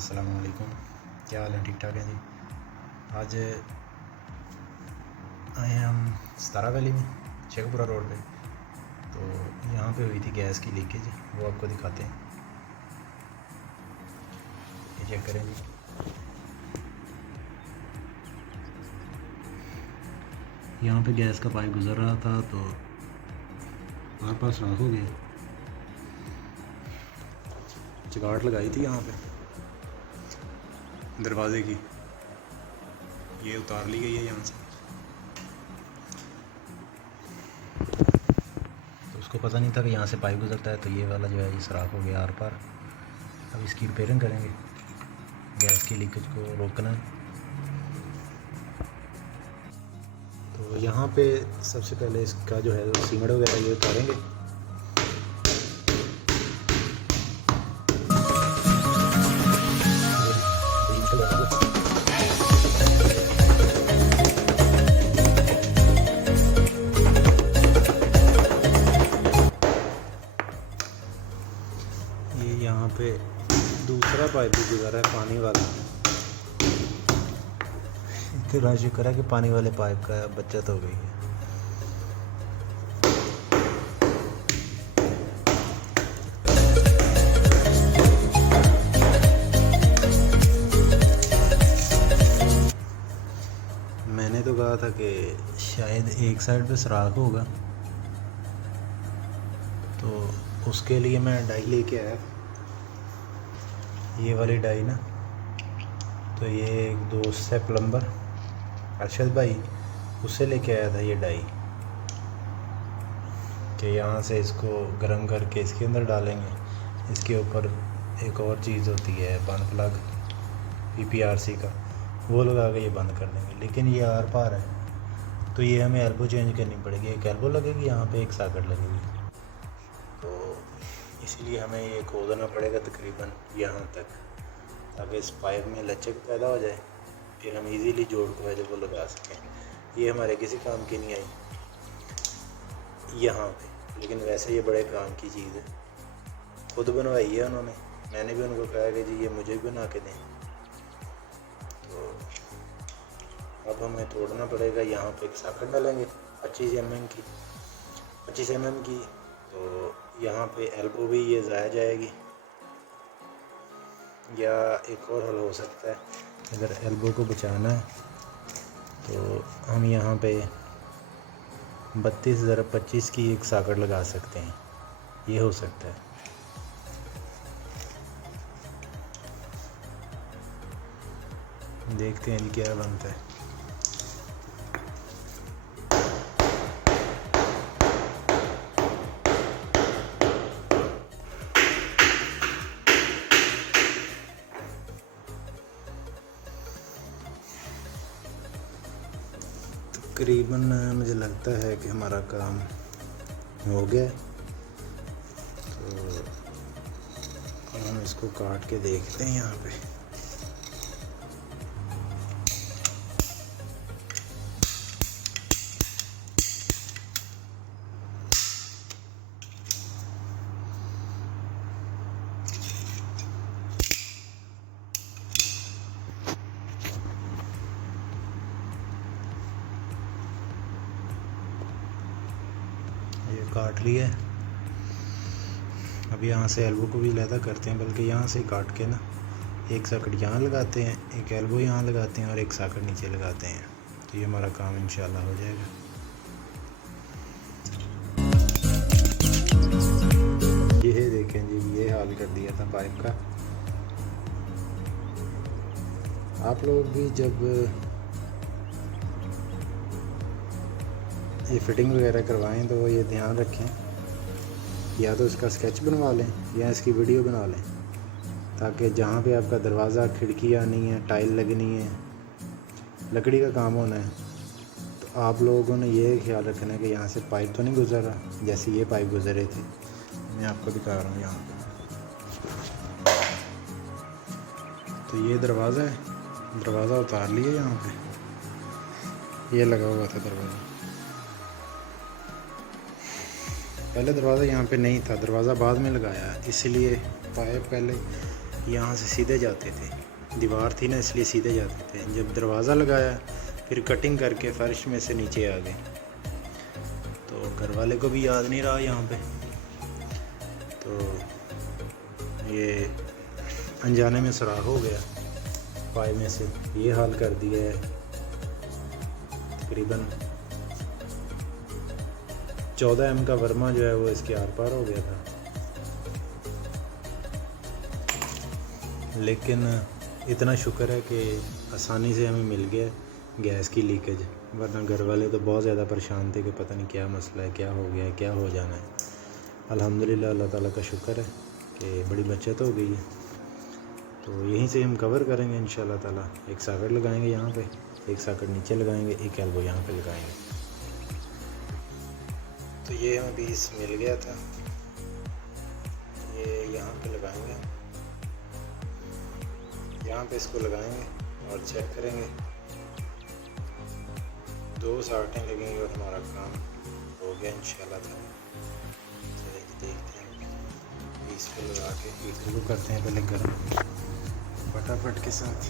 अस्सलाम वालेकुम, क्या हाल है? ठीक ठाक है जी। आज आए हैं हम 17 वैली में शेखपुरा रोड पे। तो यहाँ पे हुई थी गैस की लीकेज, वो आपको दिखाते हैं। ये चेक करें जी। यहाँ पे गैस का पाइप गुजर रहा था तो हमारे पास राख हो गया। चिगाट लगाई थी यहाँ पे दरवाजे की, ये उतार ली गई है यहाँ से। तो उसको पता नहीं था कि यहाँ से पाइप गुजरता है, तो ये वाला जो है ये सुराख हो गया आर पार। अब इसकी रिपेयरिंग करेंगे, गैस की लीकेज को रोकना है। तो यहाँ पे सबसे पहले इसका जो है सीमेंट वगैरह ये उतारेंगे। ये यहाँ पे दूसरा पाइप भी गुजरा है, पानी वाला। इतना शुक्र है कि पानी वाले पाइप का बचत हो गई है। मैंने तो कहा था कि शायद एक साइड पे सुराख होगा, तो उसके लिए मैं डाई लेके आया, ये वाली डाई ना। तो ये एक दोस्त है प्लम्बर अरशद भाई, उससे लेके आया था ये डाई, कि यहाँ से इसको गर्म करके इसके अंदर डालेंगे। इसके ऊपर एक और चीज़ होती है बंद प्लग Pprc का, वो लगा के ये बंद कर देंगे। लेकिन ये आर पार है तो ये हमें एल्बो चेंज करनी पड़ेगी। एक एल्बो लगेगी, यहाँ पे एक सॉकेट लगेगी, तो इसलिए हमें ये खोदना पड़ेगा तकरीबन यहाँ तक, ताकि इस पाइप में लचक पैदा हो जाए, फिर हम इजीली जोड़ को है जब वो लगा सकें। ये हमारे किसी काम की नहीं आई यहाँ पे, लेकिन वैसे ये बड़े काम की चीज़ है। खुद बनवाई है उन्होंने, मैंने भी उनको कहा कि जी ये मुझे भी बना के दें। तो अब हमें तोड़ना पड़ेगा। यहाँ पे एक सॉकेट डालेंगे 25 mm की। तो यहाँ पे एल्बो भी ये ज़ाया जाएगी, या एक और हल हो सकता है, अगर एल्बो को बचाना है तो हम यहाँ पे 32x25 की एक सॉकेट लगा सकते हैं, ये हो सकता है। देखते हैं क्या बनता है। तकरीबन मुझे लगता है कि हमारा काम हो गया, तो हम इसको काट के देखते हैं यहाँ पे। ये काट लिया है। अब यहाँ से एल्बो को भी अलहदा करते हैं, बल्कि यहाँ से काट के ना एक सॉकेट यहाँ लगाते हैं, एक एल्बो यहाँ लगाते हैं और एक सॉकेट नीचे लगाते हैं। तो ये हमारा काम इंशाल्लाह हो जाएगा। ये देखें जी, ये हाल कर दिया था पाइप का। आप लोग भी जब ये फिटिंग वगैरह करवाएं तो ये ध्यान रखें, या तो इसका स्केच बनवा लें या इसकी वीडियो बना लें, ताकि जहाँ पे आपका दरवाज़ा खिड़की आनी है, टाइल लगनी है, लकड़ी का काम होना है, तो आप लोगों ने ये ख्याल रखना है कि यहाँ से पाइप तो नहीं गुजर रहा, जैसे ये पाइप गुजर रहे थे। मैं आपको दिखा रहा हूँ यहाँ पे। तो ये दरवाज़ा है, दरवाज़ा उतार लिया यहाँ पे, ये लगा हुआ था दरवाज़ा। पहले दरवाज़ा यहाँ पे नहीं था, दरवाज़ा बाद में लगाया, इसलिए पाइप पहले यहाँ से सीधे जाते थे, दीवार थी ना इसलिए सीधे जाते थे। जब दरवाज़ा लगाया फिर कटिंग करके फ़र्श में से नीचे आ गए। तो घर वाले को भी याद नहीं रहा यहाँ पे, तो ये अनजाने में सुराख हो गया पाइप में से, ये हाल कर दिया है। तकरीबन 14 mm का वर्मा जो है वो इसके आर पार हो गया था। लेकिन इतना शुक्र है कि आसानी से हमें मिल गया गैस की लीकेज, वरना घर वाले तो बहुत ज़्यादा परेशान थे कि पता नहीं क्या मसला है, क्या हो गया है, क्या हो जाना है। अल्हम्दुलिल्लाह अल्लाह ताला का शुक्र है कि बड़ी बचत हो गई है। तो यहीं से हम कवर करेंगे इंशाल्लाह ताला। एक सॉकेट लगाएंगे यहाँ पे, एक सॉकेट नीचे लगाएंगे, एक एल्बो यहाँ पे लगाएंगे। तो ये हमें पीस मिल गया था, ये यहाँ पे लगाएंगे, यहाँ पे इसको लगाएंगे और चेक करेंगे। 2 सॉकेटें लगेंगी और हमारा काम हो गया इंशाल्लाह ताला। चलिए देखते हैं, पीस को लगा के हीटर को करते हैं पहले गर्म फटाफट के साथ।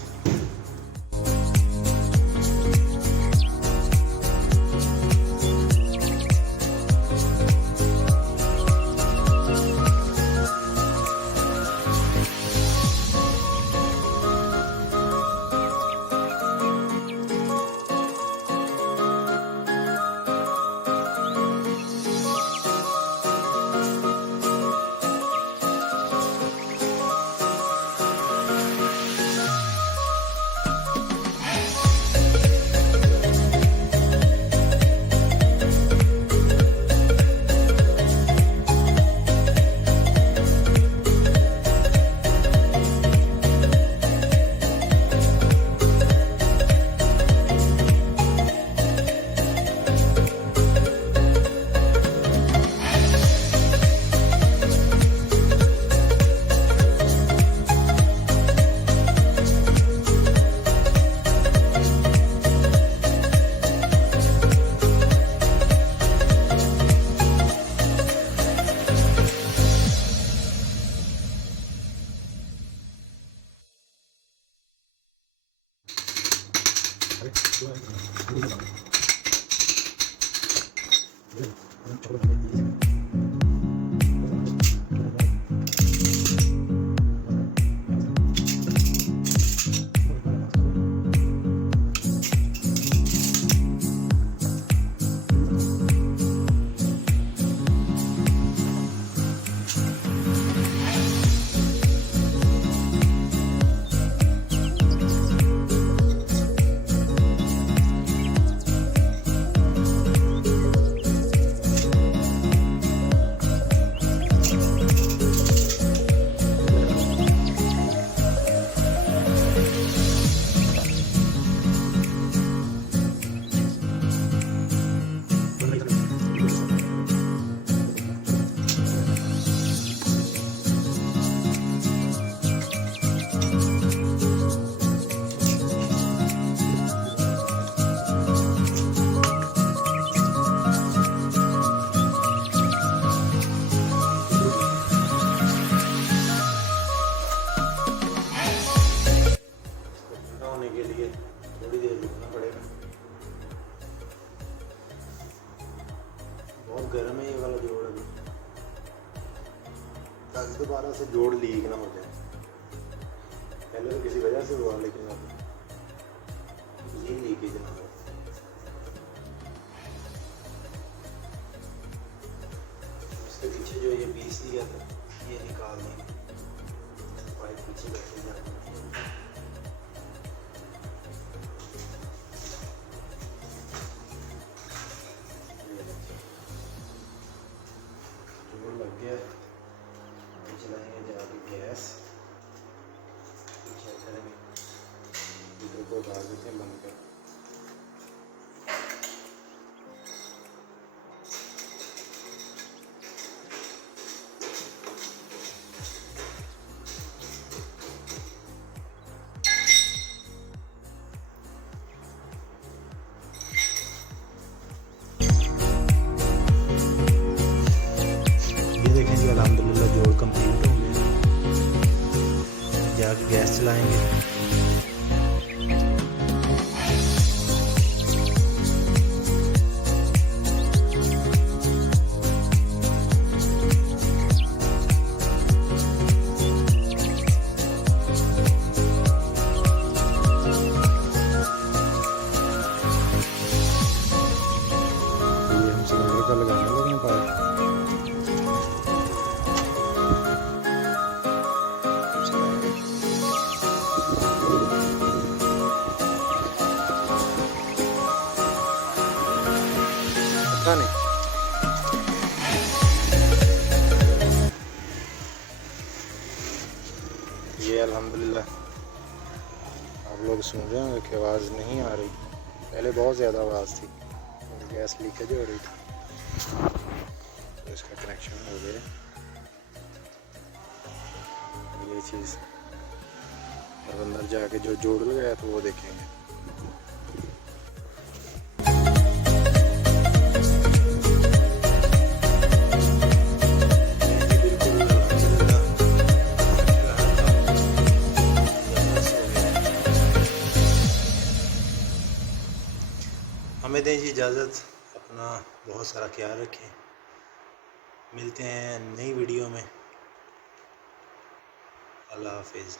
गर्म है ये वाला जोड़ अभी, ताकि दोबारा से जोड़ लीक ना हो जाए। पहले तो किसी वजह से हुआ, लेकिन अब ये लीकेज ना हो। उसके पीछे जो ये पीस दिया था ये निकाल देंगे, पाइप पीछे बैठे जाते हैं। लग गया, चलाएंगे जाके गैस, चेक करेंगे, हीटर को डाल देते हैं बंद कर। गैस चलाएंगे। ये हम सिलेंडर का लगाने लगे हैं पाइप। पता नहीं ये अल्हम्दुलिल्लाह आप लोग सुन रहे होंगे कि आवाज़ नहीं आ रही, पहले बहुत ज़्यादा आवाज़ थी, गैस लीकेज हो रही थी। तो इसका कनेक्शन हो गया ये चीज़, और अंदर जाके जो जोड़ लगाया तो वो देखेंगे। हमें दें जी इजाज़त, अपना बहुत सारा ख्याल रखें। मिलते हैं नई वीडियो में। अल्लाह हाफिज़।